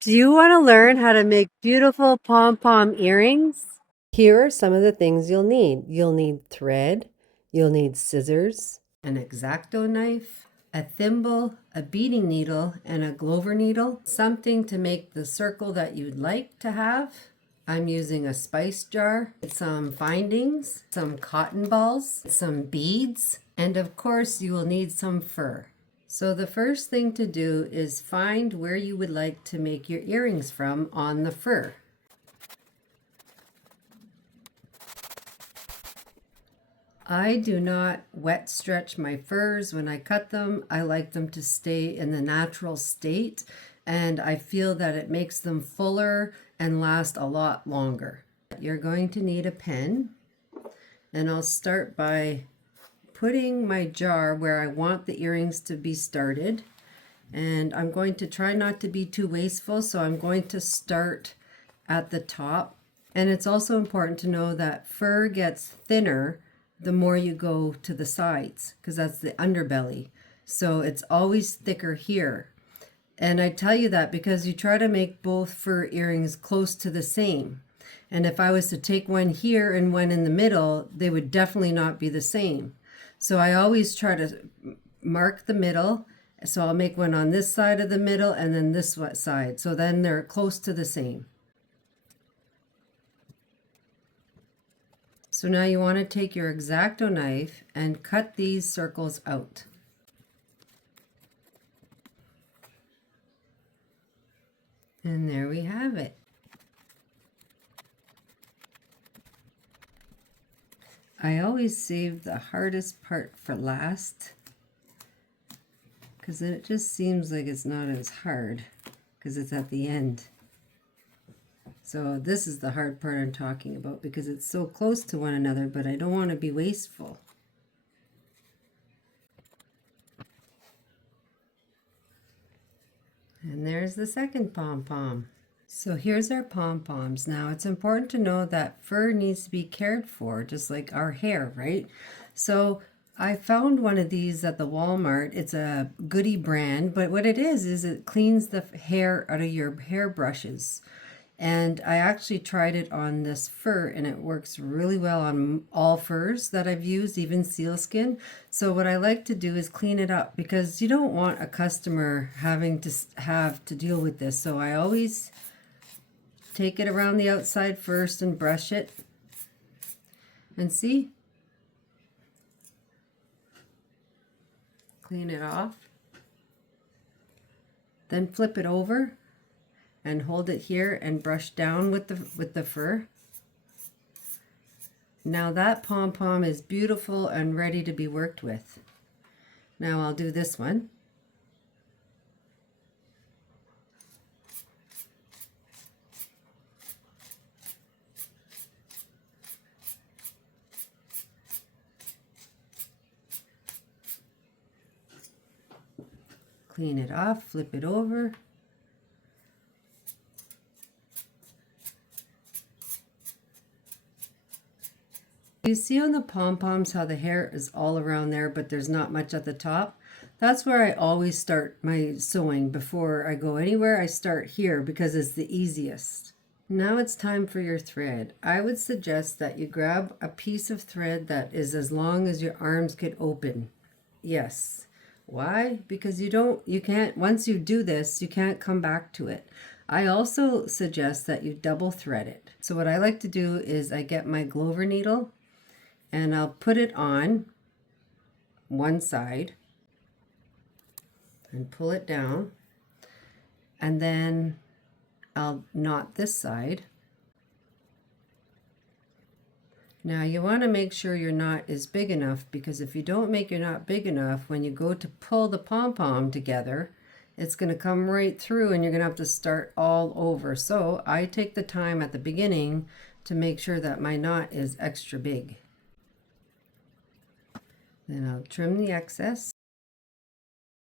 Do you want to learn how to make beautiful pom-pom earrings? Here are some of the things you'll need. You'll need thread, you'll need scissors, an X-Acto knife, a thimble, a beading needle, and a Glover needle, something to make the circle that you'd like to have. I'm using a spice jar, some findings, some cotton balls, some beads, and of course you will need some fur. So the first thing to do is find where you would like to make your earrings from on the fur. I do not wet stretch my furs when I cut them. I like them to stay in the natural state, and I feel that it makes them fuller and last a lot longer. You're going to need a pen, and I'll start by putting my jar where I want the earrings to be started. And I'm going to try not to be too wasteful, so I'm going to start at the top. And it's also important to know that fur gets thinner the more you go to the sides, because that's the underbelly. So it's always thicker here. And I tell you that because you try to make both fur earrings close to the same. And if I was to take one here and one in the middle, they would definitely not be the same. So I always try to mark the middle. So I'll make one on this side of the middle and then this side. So then they're close to the same. So now you want to take your X-Acto knife and cut these circles out. And there we have it. I always save the hardest part for last, because then it just seems like it's not as hard because it's at the end. So this is the hard part I'm talking about because it's so close to one another, but I don't want to be wasteful. And there's the second pom-pom. So here's our pom-poms. Now it's important to know that fur needs to be cared for, just like our hair, right? So I found one of these at the Walmart. It's a Goody brand, but what it is it cleans the hair out of your hair brushes. And I actually tried it on this fur and it works really well on all furs that I've used, even sealskin. So what I like to do is clean it up because you don't want a customer having to have to deal with this. So I always take it around the outside first and brush it. And see? Clean it off. Then flip it over and hold it here and brush down with the fur. Now that pom-pom is beautiful and ready to be worked with. Now I'll do this one. Clean it off, flip it over. You see on the pom-poms how the hair is all around there, but there's not much at the top? That's where I always start my sewing. Before I go anywhere, I start here because it's the easiest. Now it's time for your thread. I would suggest that you grab a piece of thread that is as long as your arms could open. Yes. Why? Because you can't, once you do this, you can't come back to it. I also suggest that you double thread it. So what I like to do is I get my Glover needle and I'll put it on one side and pull it down, and then I'll knot this side. Now you want to make sure your knot is big enough, because if you don't make your knot big enough, when you go to pull the pom-pom together, it's going to come right through and you're going to have to start all over. So I take the time at the beginning to make sure that my knot is extra big. Then I'll trim the excess.